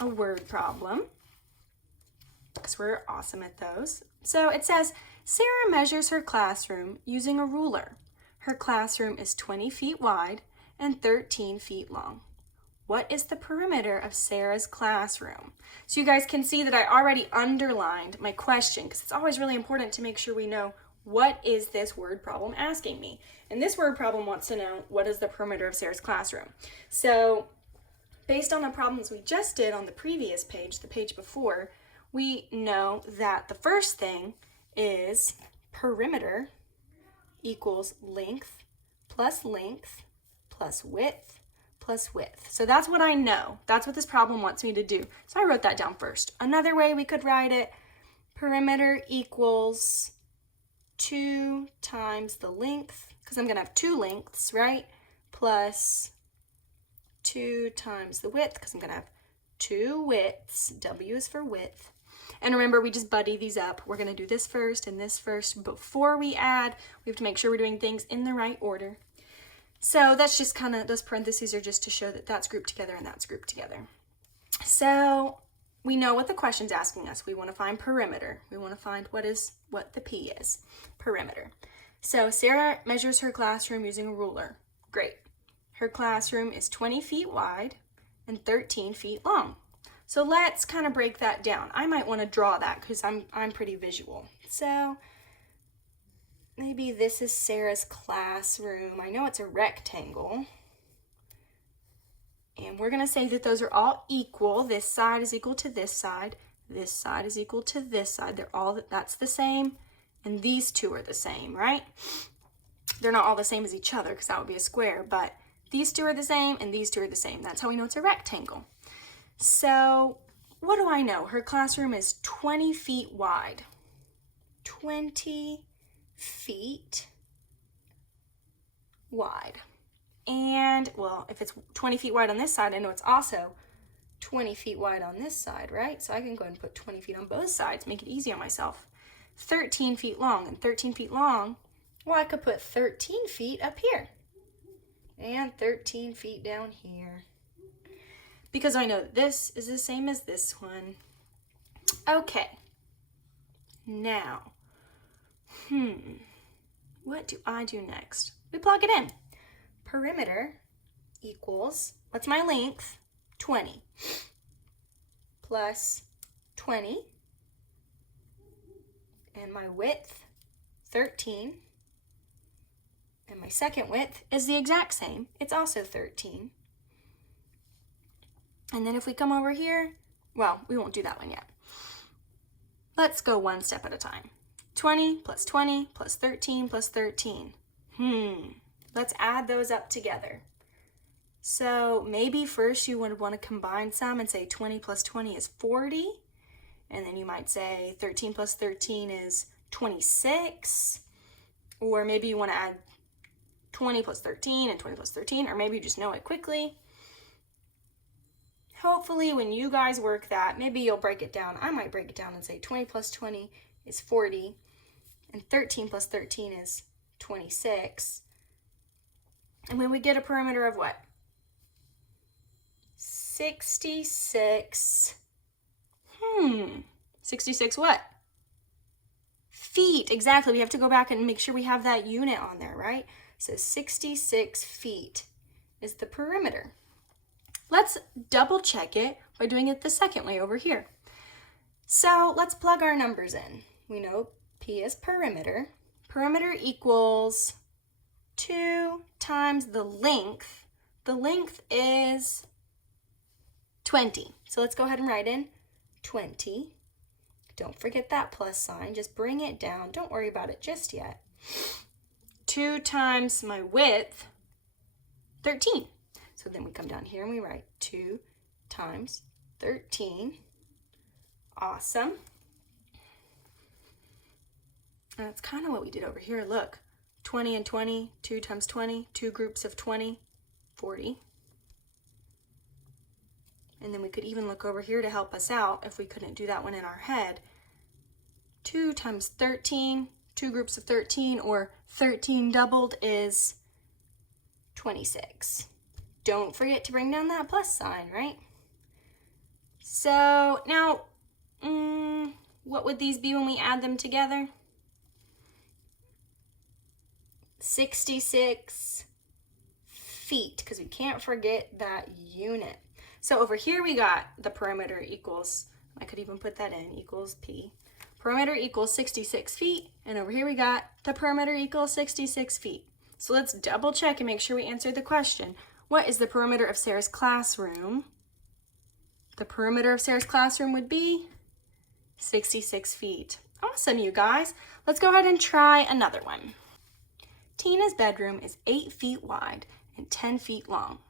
a word problem because we're awesome at those. So it says, Sarah measures her classroom using a ruler. Her classroom is 20 feet wide and 13 feet long. What is the perimeter of Sarah's classroom? So you guys can see that I already underlined my question because it's always really important to make sure we know what is this word problem asking me. And this word problem wants to know what is the perimeter of Sarah's classroom. So based on the problems we just did on the previous page, the page before, we know that the first thing is perimeter equals length plus width plus width. So that's what I know. That's what this problem wants me to do. So I wrote that down first. Another way we could write it, perimeter equals 2 times the length, because I'm going to have 2 lengths, right? Plus 2 times the width, because I'm going to have 2 widths. W is for width. And remember, we just buddy these up. We're going to do this first and this first. Before we add, we have to make sure we're doing things in the right order. So that's just kind of, those parentheses are just to show that that's grouped together and that's grouped together. So we know what the question's asking us. We want to find perimeter. We want to find what the P is, perimeter. So Sarah measures her classroom using a ruler. Great. Her classroom is 20 feet wide and 13 feet long. So let's kind of break that down. I might want to draw that because I'm pretty visual. So maybe this is Sarah's classroom. I know it's a rectangle. And we're going to say that those are all equal. This side is equal to this side. This side is equal to this side. That's the same. And these two are the same, right? They're not all the same as each other because that would be a square, but these two are the same and these two are the same. That's how we know it's a rectangle. So what do I know? Her classroom is 20 feet wide. 20 feet wide. And, well, if it's 20 feet wide on this side, I know it's also 20 feet wide on this side, right? So I can go ahead and put 20 feet on both sides, make it easy on myself. 13 feet long, and 13 feet long, well, I could put 13 feet up here. And 13 feet down here. Because I know this is the same as this one. Okay. Now, what do I do next? We plug it in. Perimeter equals, what's my length? 20. Plus 20. And my width, 13. And my second width is the exact same. It's also 13. And then if we come over here, well, we won't do that one yet. Let's go one step at a time. 20 plus 20 plus 13 plus 13. Let's add those up together. So maybe first you would want to combine some and say 20 plus 20 is 40. And then you might say 13 plus 13 is 26. Or maybe you want to add 20 plus 13 and 20 plus 13, or maybe you just know it quickly. Hopefully when you guys work that, maybe you'll break it down. I might break it down and say 20 plus 20 is 40, and 13 plus 13 is 26. And when we get a perimeter of what? 66. 66 what? Feet. Exactly. We have to go back and make sure we have that unit on there, right? So 66 feet is the perimeter. Let's double check it by doing it the second way over here. So let's plug our numbers in. We know P is perimeter. Perimeter equals 2 times the length. The length is 20. So let's go ahead and write in 20. Don't forget that plus sign. Just bring it down. Don't worry about it just yet. 2 times my width, 13. So then we come down here and we write 2 times 13. Awesome. And that's kind of what we did over here. Look, 20 and 20, 2 times 20, 2 groups of 20, 40. And then we could even look over here to help us out if we couldn't do that one in our head. 2 times 13, 2 groups of 13, or 13 doubled is 26. Don't forget to bring down that plus sign, right? So now, what would these be when we add them together? 66 feet, because we can't forget that unit. So over here we got the perimeter equals, I could even put that in, equals P. Perimeter equals 66 feet, and over here we got the perimeter equals 66 feet. So let's double check and make sure we answered the question. What is the perimeter of Sarah's classroom? The perimeter of Sarah's classroom would be 66 feet. Awesome, you guys. Let's go ahead and try another one. Tina's bedroom is 8 feet wide and 10 feet long.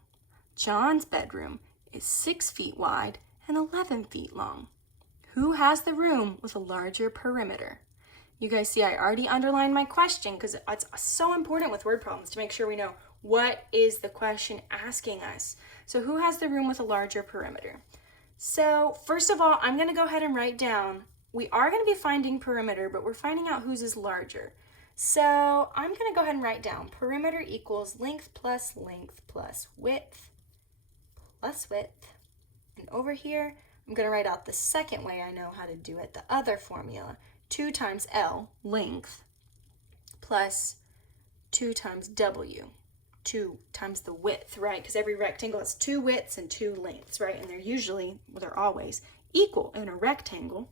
John's bedroom is 6 feet wide and 11 feet long. Who has the room with a larger perimeter? You guys see I already underlined my question because it's so important with word problems to make sure we know what is the question asking us. So who has the room with a larger perimeter? So first of all, I'm going to go ahead and write down, we are going to be finding perimeter, but we're finding out whose is larger. So I'm going to go ahead and write down perimeter equals length plus width plus width. And over here, I'm going to write out the second way I know how to do it, the other formula, 2 times L, length, plus 2 times W, 2 times the width, right? Because every rectangle has 2 widths and 2 lengths, right? And they're always equal in a rectangle.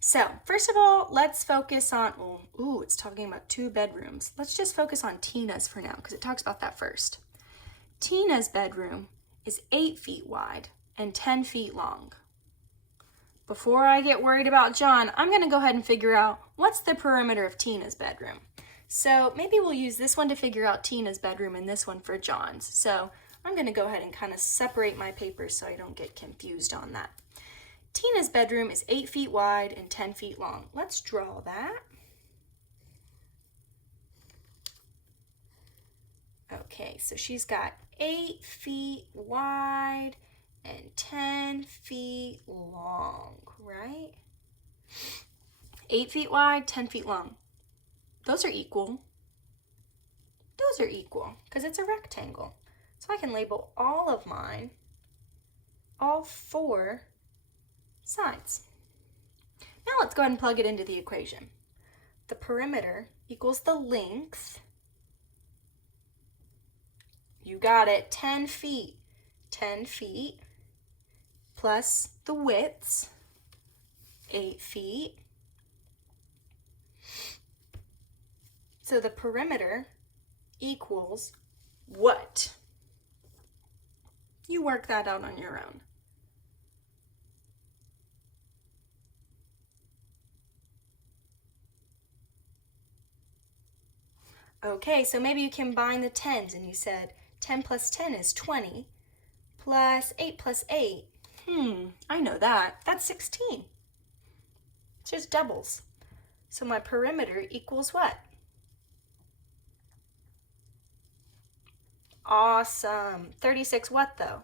So first of all, let's focus on, it's talking about 2 bedrooms. Let's just focus on Tina's for now because it talks about that first. Tina's bedroom is 8 feet wide and 10 feet long. Before I get worried about John, I'm going to go ahead and figure out what's the perimeter of Tina's bedroom. So maybe we'll use this one to figure out Tina's bedroom and this one for John's. So I'm going to go ahead and kind of separate my papers so I don't get confused on that. Tina's bedroom is 8 feet wide and 10 feet long. Let's draw that. Okay, so she's got 8 feet wide and 10 feet long, right? 8 feet wide, 10 feet long. Those are equal. Those are equal because it's a rectangle. So I can label all of mine, all 4 sides. Now let's go ahead and plug it into the equation. The perimeter equals the length. You got it, 10 feet. 10 feet plus the widths, 8 feet. So the perimeter equals what? You work that out on your own. Okay, so maybe you combine the 10s and you said 10 plus 10 is 20 plus 8 plus 8. I know that. That's 16. It's just doubles. So my perimeter equals what? Awesome. 36 what though?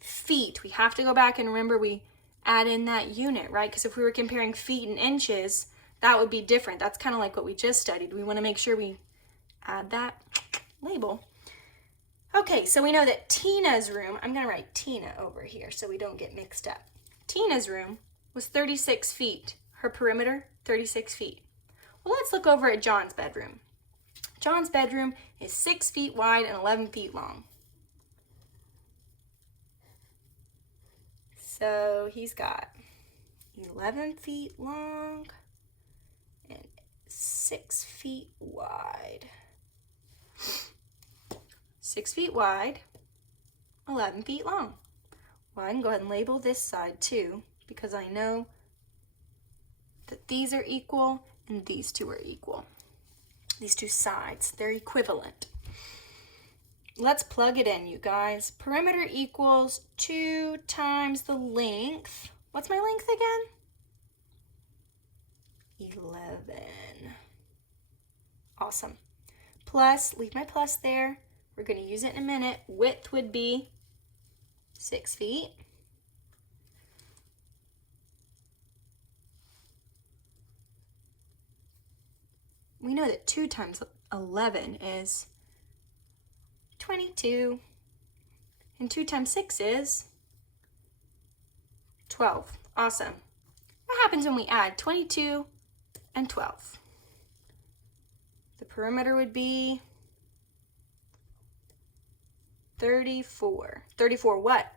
Feet. We have to go back and remember we add in that unit, right? Because if we were comparing feet and inches, that would be different. That's kind of like what we just studied. We want to make sure we add that label. Okay, so we know that Tina's room, I'm going to write Tina over here so we don't get mixed up. Tina's room was 36 feet. Her perimeter, 36 feet. Well, let's look over at John's bedroom. John's bedroom is 6 feet wide and 11 feet long. So he's got 11 feet long and 6 feet wide. 6 feet wide, 11 feet long. Well, I can go ahead and label this side too because I know that these are equal and these two are equal. These two sides, they're equivalent. Let's plug it in, you guys. Perimeter equals 2 times the length. What's my length again? 11. Awesome. Plus, leave my plus there. We're going to use it in a minute. Width would be 6 feet. We know that 2 times 11 is 22. And 2 times 6 is 12. Awesome. What happens when we add 22 and 12? The perimeter would be 34. 34 what?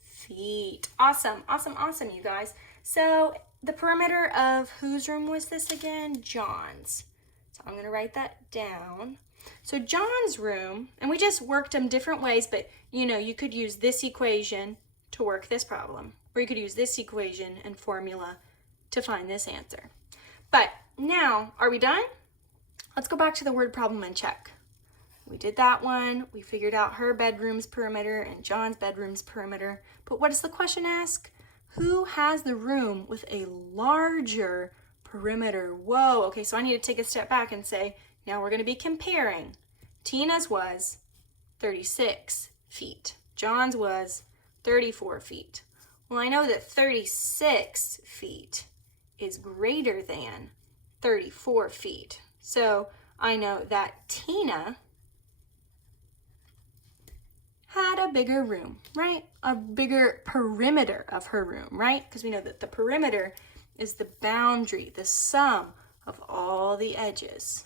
Feet. Awesome, awesome, awesome, you guys. So the perimeter of whose room was this again? John's. So I'm going to write that down. So John's room, and we just worked them different ways, but you know, you could use this equation to work this problem, or you could use this equation and formula to find this answer. But now, are we done? Let's go back to the word problem and check. We did that one. We figured out her bedroom's perimeter and John's bedroom's perimeter. But what does the question ask? Who has the room with a larger perimeter? Whoa, okay, so I need to take a step back and say, now we're going to be comparing. Tina's was 36 feet. John's was 34 feet. Well, I know that 36 feet is greater than 34 feet. So I know that Tina had a bigger room, right? A bigger perimeter of her room, right? Because we know that the perimeter is the boundary, the sum of all the edges.